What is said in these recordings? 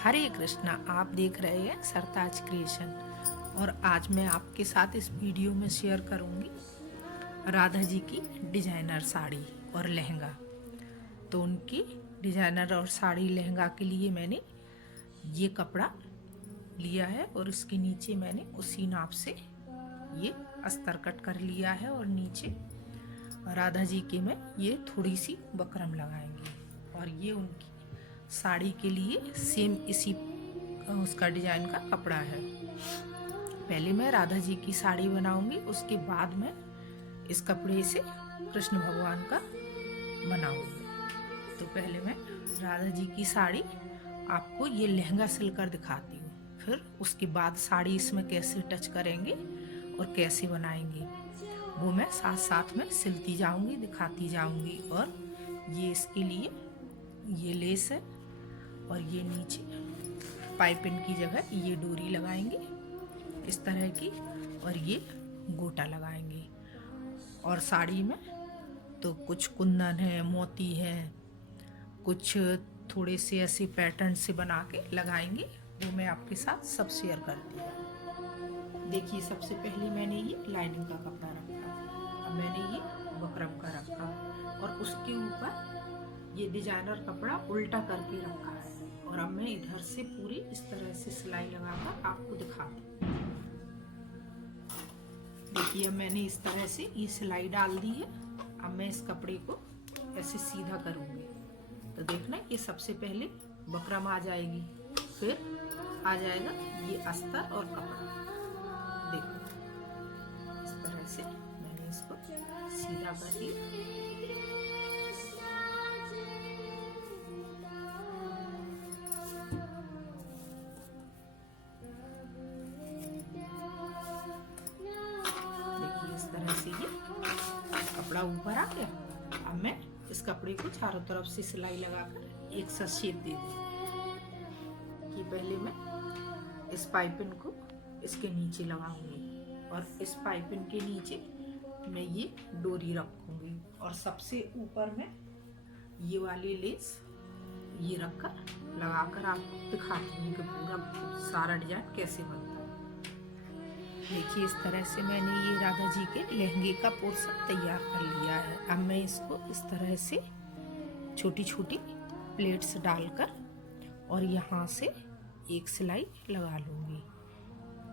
हरे कृष्णा। आप देख रहे हैं सरताज क्रिएशन और आज मैं आपके साथ इस वीडियो में शेयर करूंगी राधा जी की डिजाइनर साड़ी और लहंगा। तो उनकी डिजाइनर और साड़ी लहंगा के लिए मैंने ये कपड़ा लिया है और इसके नीचे मैंने उसी नाप से ये अस्तर कट कर लिया है और नीचे राधा जी के में ये थोड़ी सी बकरम लगाएंगे और ये उनकी साड़ी के लिए सेम इसी उसका डिजाइन का कपड़ा है। पहले मैं राधा जी की साड़ी बनाऊंगी, उसके बाद मैं इस कपड़े से कृष्ण भगवान का बनाऊंगी। तो पहले मैं राधा जी की साड़ी आपको ये लहंगा सिलकर दिखाती हूँ, फिर उसके बाद साड़ी इसमें कैसे टच करेंगे और कैसे बनाएंगे वो मैं साथ साथ में सिलती जाऊंगी, दिखाती जाऊंगी। और ये इसके लिए ये लेस है और ये नीचे पाइपिंग की जगह ये डोरी लगाएंगे इस तरह की और ये गोटा लगाएंगे। और साड़ी में तो कुछ कुंदन है, मोती है, कुछ थोड़े से ऐसे पैटर्न से बना के लगाएंगे, वो मैं आपके साथ सब शेयर करती हूँ। देखिए सबसे पहले मैंने ये लाइनिंग का कपड़ा रखा, अब मैंने ये बकरम का रखा और उसके ऊपर ये डिजाइनर कपड़ा उल्टा करके रखा है। और अब मैं इधर से पूरी इस तरह से सिलाई लगाकर आपको दिखाती हूँ। देखिए अब मैंने इस तरह से ये सिलाई डाल दी है। अब मैं इस कपड़े को ऐसे सीधा करूँगी तो देखना ये सबसे पहले बकरम आ जाएगी, फिर आ जाएगा ये अस्तर और कपड़ा। देखो इस तरह से मैंने इसको सीधा कर दिया। से ये कपड़ा ऊपर आ गया। अब मैं इस कपड़े को चारों तरफ से सिलाई लगाकर एक सा शेप दे दूंगी। ये पहले मैं इस पाइपिंग को इसके नीचे लगाऊंगी और इस पाइपिंग के नीचे मैं ये डोरी रखूंगी और सबसे ऊपर में ये वाली लेस ये रखकर लगाकर आपको दिखाती हूँ कि पूरा सारा डिजाइन कैसे बनता है। देखिए इस तरह से मैंने ये राधा जी के लहंगे का पोर्शन तैयार कर लिया है। अब मैं इसको इस तरह से छोटी छोटी प्लेट्स डालकर और यहाँ से एक सिलाई लगा लूँगी।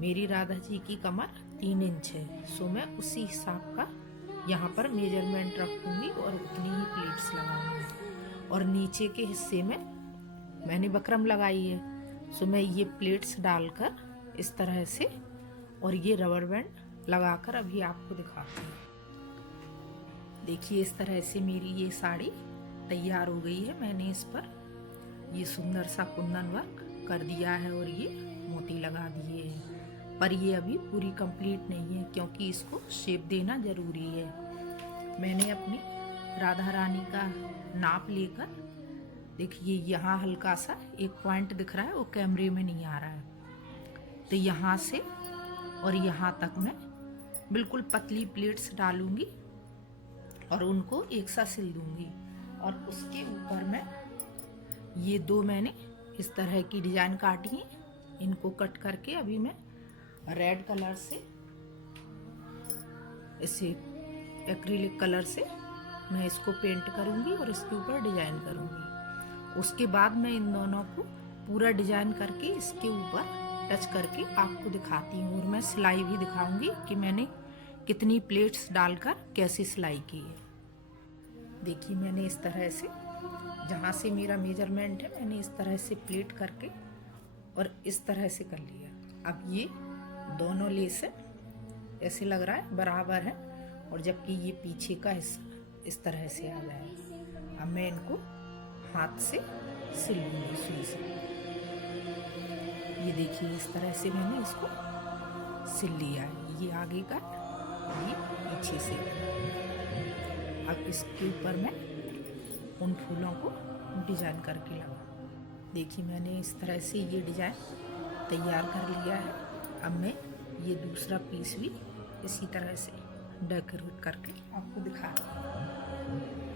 मेरी राधा जी की कमर 3 इंच है, सो मैं उसी हिसाब का यहाँ पर मेजरमेंट रखूँगी और उतनी ही प्लेट्स लगाऊंगी। और नीचे के हिस्से में मैंने बकरम लगाई है, सो मैं ये प्लेट्स डालकर इस तरह से और ये रबर बैंड लगाकर अभी आपको दिखाती हूँ। देखिए इस तरह से मेरी ये साड़ी तैयार हो गई है। मैंने इस पर ये सुंदर सा कुंदन वर्क कर दिया है और ये मोती लगा दिए हैं, पर ये अभी पूरी कंप्लीट नहीं है क्योंकि इसको शेप देना ज़रूरी है। मैंने अपनी राधा रानी का नाप लेकर, देखिए यहाँ हल्का सा एक पॉइंट दिख रहा है, वो कैमरे में नहीं आ रहा है, तो यहाँ से और यहाँ तक मैं बिल्कुल पतली प्लेट्स डालूंगी और उनको एक साथ सिल दूंगी। और उसके ऊपर मैं ये 2 मैंने इस तरह की डिजाइन काटी है, इनको कट करके अभी मैं रेड कलर से इसे एक्रिलिक कलर से मैं इसको पेंट करूंगी और इसके ऊपर डिजाइन करूंगी। उसके बाद मैं इन दोनों को पूरा डिजाइन करके इसके ऊपर टच करके आपको दिखाती हूँ और मैं सिलाई भी दिखाऊंगी कि मैंने कितनी प्लेट्स डालकर कैसे सिलाई की है। देखिए मैंने इस तरह से जहाँ से मेरा मेजरमेंट है मैंने इस तरह से प्लेट करके और इस तरह से कर लिया। अब ये दोनों लेस ऐसे लग रहा है बराबर है और जबकि ये पीछे का हिस्सा इस तरह से आ जाएगा। अब मैं इनको हाथ से सिल लूँगी सुई से। ये देखिए इस तरह से मैंने इसको सिल लिया है, ये आगे का ये पीछे से। अब इसके ऊपर मैं उन फूलों को डिजाइन करके लगा। देखिए मैंने इस तरह से ये डिजाइन तैयार कर लिया है। अब मैं ये दूसरा पीस भी इसी तरह से डेकोरेट करके आपको दिखा रही हूँ।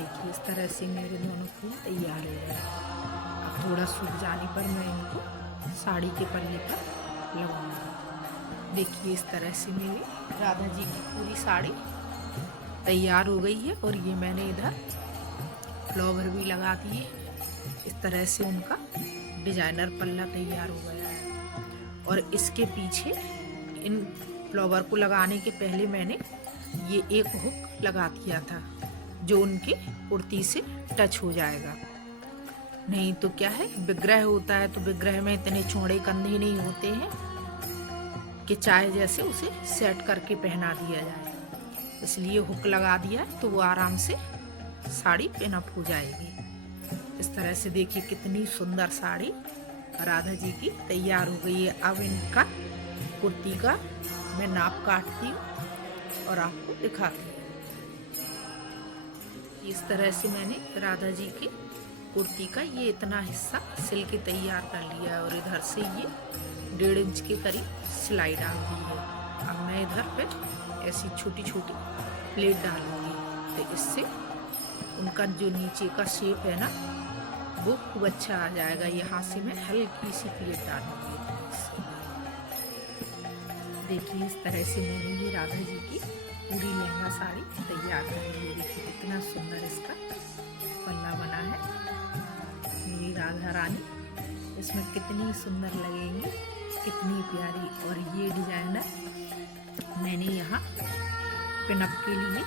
देखिए इस तरह से मेरे दोनों फूल तैयार हो गए। अब थोड़ा सूख जाने पर मैं इनको साड़ी के पल्ले पर लगाऊंगी। देखिए इस तरह से मेरी राधा जी की पूरी साड़ी तैयार हो गई है और ये मैंने इधर फ्लावर भी लगा दिए। इस तरह से उनका डिजाइनर पल्ला तैयार हो गया है। और इसके पीछे इन फ्लावर को लगाने के पहले मैंने ये एक हुक लगा दिया था जो उनके कुर्ती से टच हो जाएगा। नहीं तो क्या है, विग्रह होता है तो विग्रह में इतने चौड़े कंधे नहीं होते हैं कि चाहे जैसे उसे सेट करके पहना दिया जाए, इसलिए हुक लगा दिया तो वो आराम से साड़ी पिन अप हो जाएगी। इस तरह से देखिए कितनी सुंदर साड़ी राधा जी की तैयार हो गई है। अब इनका कुर्ती का मैं नाप काटती हूँ और आपको दिखाती हूँ। इस तरह से मैंने राधा जी की कुर्ती का ये इतना हिस्सा सिल के तैयार कर लिया है और इधर से ये 1.5 इंच के करीब सिलाई डाल दी है। अब मैं इधर पे ऐसी छोटी छोटी प्लेट डालूंगी तो इससे उनका जो नीचे का शेप है ना वो खूब अच्छा आ जाएगा। यहाँ से मैं हल्की सी प्लेट डालूंगी। देखिए इस तरह से मैंने ये राधा जी की पूरी लहंगा साड़ी तैयार कर ली है। देखिए कितना सुंदर इसका पल्ला बना है। मेरी राधा रानी इसमें कितनी सुंदर लगेंगी, कितनी प्यारी। और ये डिजाइनर मैंने यहाँ पिनअप के लिए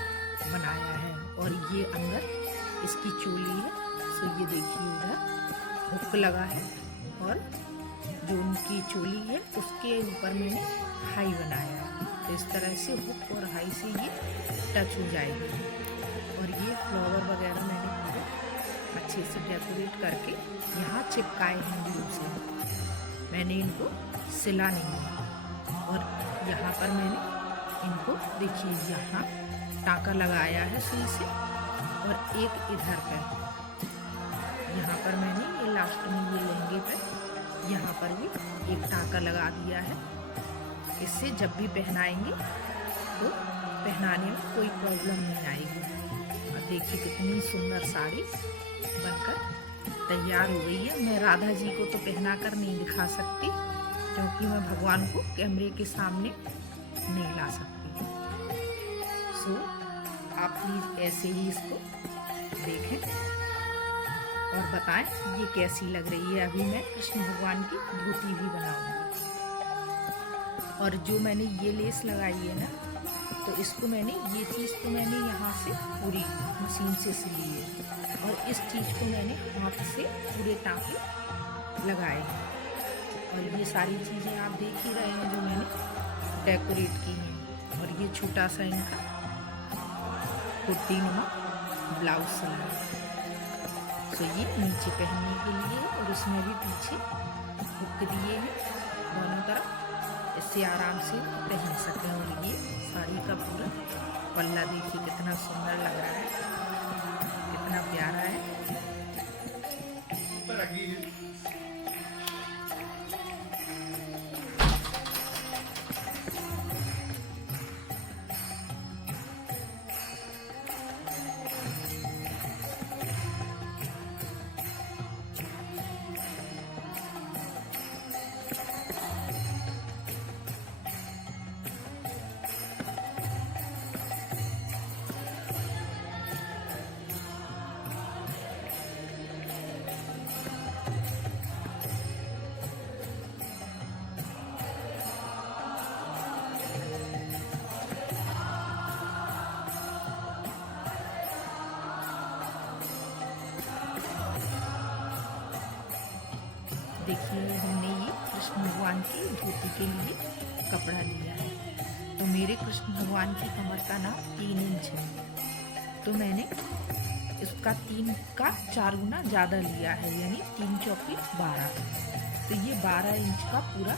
बनाया है और ये अंदर इसकी चोली है। सो ये देखिए उधर हुक लगा है और जो उनकी चोली है उसके ऊपर मैंने हाई बनाया है। तो इस तरह से हुक और हाई से ये टच हो जाएगी। और ये फ्लावर वगैरह मैंने पूरे अच्छे से डेकोरेट करके यहाँ चिपकाए हैं ग्लू से। मैंने इनको सिला नहीं है। और यहाँ पर मैंने इनको देखिए यहाँ टाँका लगाया है सुई से और एक इधर पे यहाँ पर मैंने ये लास्ट में ये लहंगे पे यहाँ पर भी एक टाँका लगा दिया है। इससे जब भी पहनाएंगे तो पहनाने में कोई प्रॉब्लम नहीं आएगी। और देखिए कितनी सुंदर साड़ी बनकर तैयार हो गई है। मैं राधा जी को तो पहना कर नहीं दिखा सकती क्योंकि मैं भगवान को कैमरे के सामने नहीं ला सकती। सो आप प्लीज़ ऐसे ही इसको देखें और बताएं ये कैसी लग रही है। अभी मैं कृष्ण भगवान की धोती भी बनाऊंगी। और जो मैंने ये लेस लगाई है ना तो इसको मैंने ये चीज़ तो मैंने यहाँ से पूरी मशीन से सिली है और इस चीज़ को मैंने हाथ से पूरे टाँके लगाए हैं। और ये सारी चीज़ें आप देख ही रहे हैं जो मैंने डेकोरेट की हैं। और ये छोटा सा इनका कुर्ती नुमा ब्लाउज सिला है। तो ये नीचे पहनने के लिए है और उसमें भी पीछे हुक दिए हैं दोनों तरफ, इससे आराम से पहन सकें। और ये साड़ी का पूरा पल्ला देखिए कितना सुंदर लग रहा है, कितना प्यारा है। देखिए हमने ये कृष्ण भगवान की धोती के लिए कपड़ा लिया है। तो मेरे कृष्ण भगवान की कमर का नाप 3 इंच है, तो मैंने इसका 3 का 4 गुना ज़्यादा लिया है, यानी 3 चौकी 12। तो ये 12 इंच का पूरा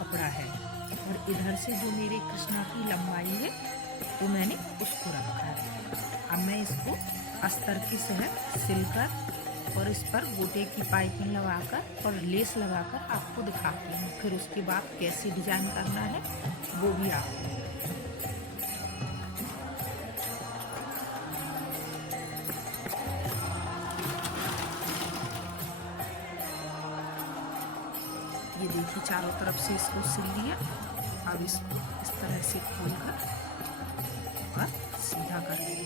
कपड़ा है। और इधर से जो मेरे कृष्णा की लंबाई है तो मैंने उसको रखा है। अब मैं इसको अस्तर की सह सिलकर और इस पर गोटे की पाइपिंग लगाकर और लेस लगाकर आपको दिखाती हूँ। फिर उसके बाद कैसे डिजाइन करना है वो भी आपको। देखिए चारों तरफ से इसको सिल लिया। अब इसको इस तरह से खोलकर और सीधा कर लिया।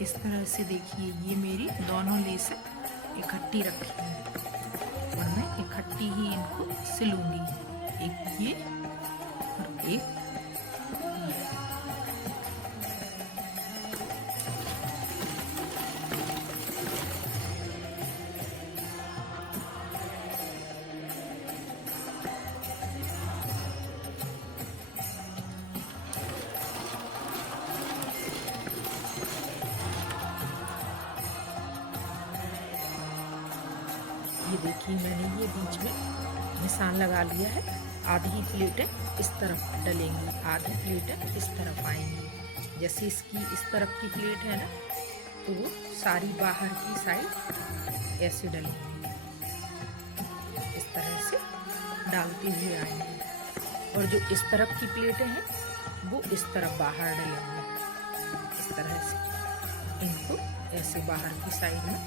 इस तरह से देखिए ये मेरी दोनों लेसें इकट्ठी रखी हैं और मैं इकट्ठी ही इनको सिलूंगी, एक ये और एक ये। ये देखिए मैंने ये बीच में निशान लगा लिया है। आधी प्लेटें इस तरफ डलेंगी, आधी प्लेटें इस तरफ आएंगी। जैसे इसकी इस तरफ की प्लेट है ना, तो वो सारी बाहर की साइड ऐसे डलेंगी, इस तरह से डालते हुए आएंगी। और जो इस तरफ की प्लेटें हैं वो इस तरफ बाहर डलेंगी, इस तरह से इनको ऐसे बाहर की साइड में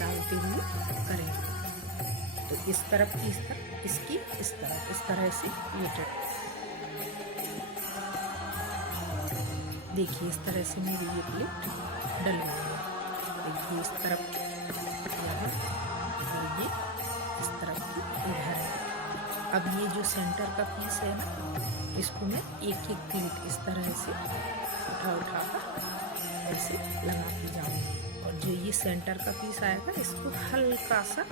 डालते हुए करेंगे। तो इस तरफ की इस तरफ, इसकी इस तरह से प्लेटेड। देखिए इस तरह से मेरी ये प्लेट डल गई है। देखिए इस तरफ यहाँ और ये इस तरफ की इधर है। अब ये जो सेंटर का पीस है ना, इसको मैं एक एक प्लेट इस तरह से उठा कर ऐसे लगाती जाऊंगी। और जो ये सेंटर का पीस आएगा इसको हल्का सा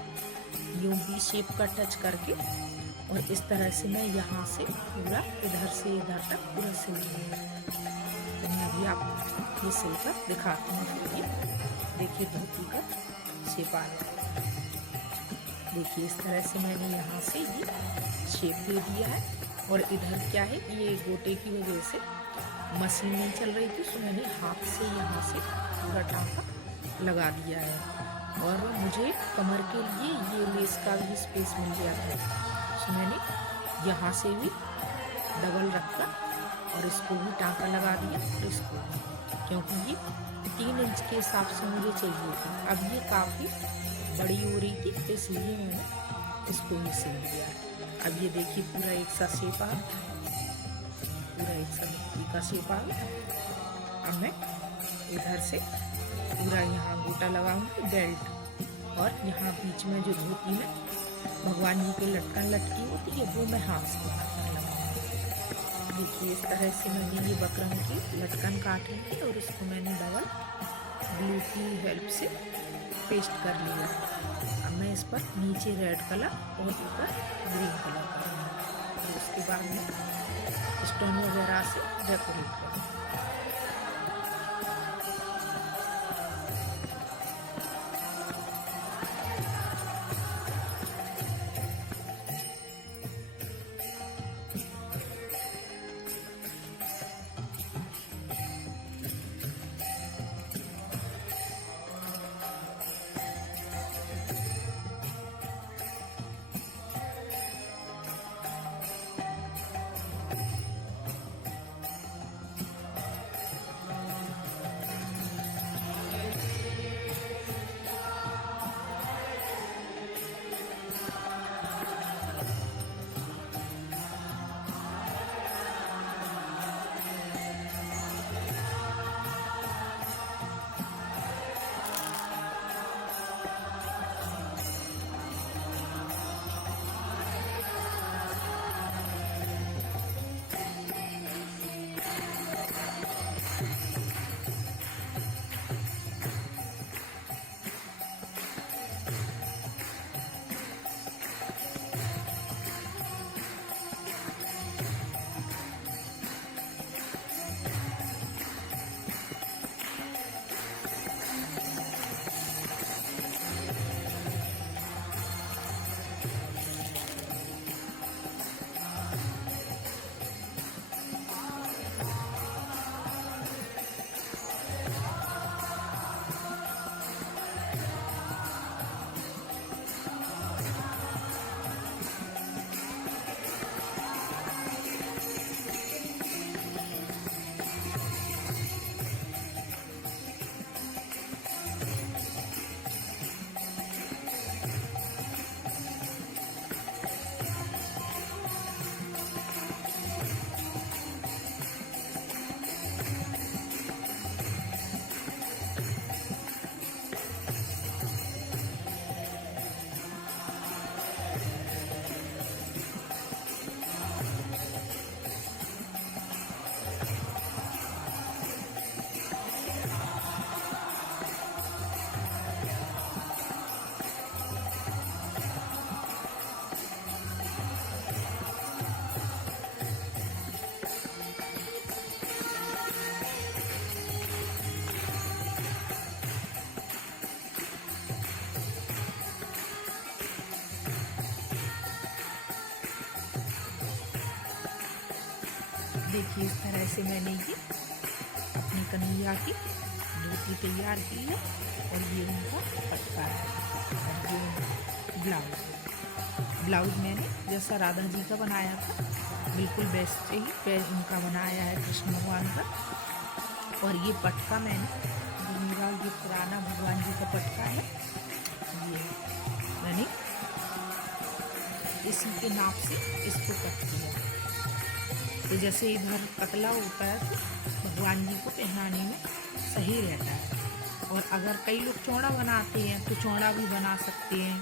यूं भी शेप का टच करके और इस तरह से मैं यहाँ से पूरा इधर से इधर तक पूरा सिल लूँगी। तो मैं अभी आपको ये सिल कर दिखाती हूँ। फिर ये देखिए धोती का शेप आ गया। देखिए इस तरह से मैंने यहाँ से ये शेप दे दिया है। और इधर क्या है, ये गोटे की वजह से मशीन नहीं चल रही थी, तो मैंने हाथ से यहाँ से पूरा टाँका लगा दिया है। और मुझे कमर के लिए ये लेस का भी स्पेस मिल गया था, तो मैंने यहाँ से भी डबल रखकर और इसको भी टाँका लगा दिया। और इसको भी, क्योंकि ये 3 इंच के हिसाब से मुझे चाहिए था। अब ये काफ़ी बड़ी हो रही थी, तो इसलिए मैंने इसको भी सिल दिया। अब ये देखिए पूरा एक सा शेप आ, पूरा एक सा धोती का शेप आ गया। अब मैं इधर से पूरा यहाँ गोटा लगाऊंगी बेल्ट, और यहाँ बीच में जो धोती में भगवान जी के लटकन लटकी होती है वो मैं हाथ से लगाऊंगी। देखिए इस तरह से मैंने ये बकरम की लटकन काट ली थी और उसको मैंने डबल ग्लू की हेल्प से पेस्ट कर लिया। अब मैं इस पर नीचे रेड कलर और ऊपर ग्रीन कलर करूँगी। और उसके बाद में स्टोन वगैरह से डेकोरेट करूँगी। देखिए इस तरह से मैंने ये अपनी कन्हैया की धोती तैयार की है और ये उनका पटका है और ये ब्लाउज मैंने जैसा राधा जी का बनाया था बिल्कुल वैसे ही उनका बनाया है कृष्ण भगवान का। और ये पटका मैंने मेरा ये पुराना भगवान जी का पटका है, ये मैंने इसी के नाप से इसको कट किया। तो जैसे इधर पतला होता है तो भगवान जी को पहनाने में सही रहता है। और अगर कई लोग चौड़ा बनाते हैं तो चौड़ा भी बना सकते हैं,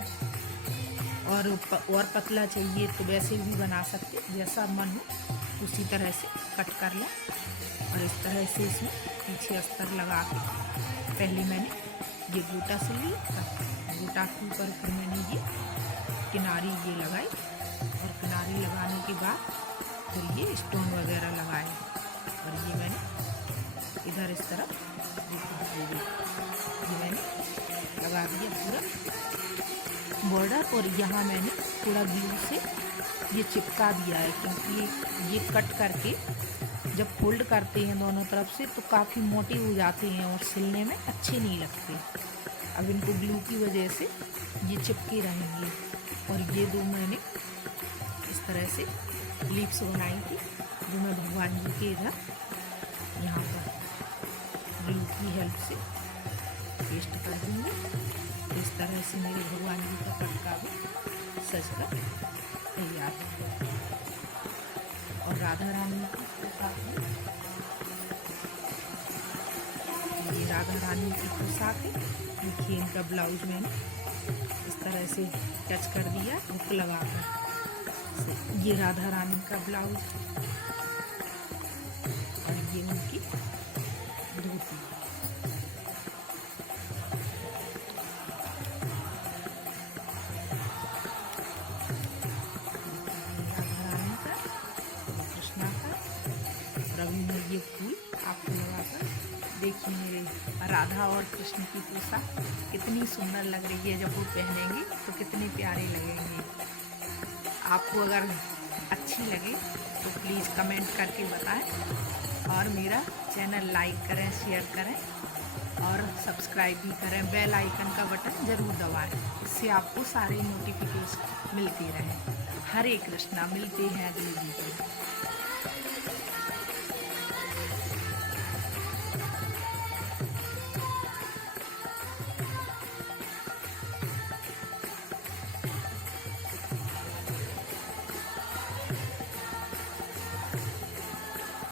और पतला चाहिए तो वैसे भी बना सकते हैं, जैसा मन हो उसी तरह से कट कर लें। और इस तरह से इसमें पीछे अस्तर लगा के पहले मैंने ये गोटा सिल लिया, गोटा के ऊपर फिर मैंने ये किनारी ये लगाई और किनारी लगाने के बाद फिर ये स्टोन वगैरह लगाए। और ये मैंने इधर इस तरफ ये मैंने लगा दिया पूरा बॉर्डर। और यहाँ मैंने थोड़ा ग्लू से ये चिपका दिया है, क्योंकि ये कट करके जब फोल्ड करते हैं दोनों तरफ से तो काफ़ी मोटे हो जाते हैं और सिलने में अच्छे नहीं लगते। अब इनको ग्लू की वजह से ये चिपके रहेंगे। और ये दो मैंने इस तरह से लीव्स बनाई थी जो मैं भगवान जी के इधर यहाँ पर ग्लू की हेल्प से पेस्ट कर दूँगी। इस तरह से मेरे भगवान जी का पटका भी सजकर तैयार है। और राधा रानी की पोशाक में ये राधा रानी की पोशाक है। देखिए इनका ब्लाउज मैंने इस तरह से टच कर दिया हुक लगाकर। ये राधा रानी का ब्लाउज और ये उनकी धोती। रवि में ये फूल आपको लगाकर देखिए मेरे राधा और कृष्ण की पोशाक कितनी सुंदर लग रही है। जब वो पहनेंगे तो कितने प्यारे लगेंगे। आपको अगर अच्छी लगे तो प्लीज़ कमेंट करके बताएं और मेरा चैनल लाइक करें, शेयर करें और सब्सक्राइब भी करें। बेल आइकन का बटन ज़रूर दबाएं, इससे आपको सारे नोटिफिकेशन मिलती रहें। हरे कृष्णा, मिलते हैं अगले वीडियो।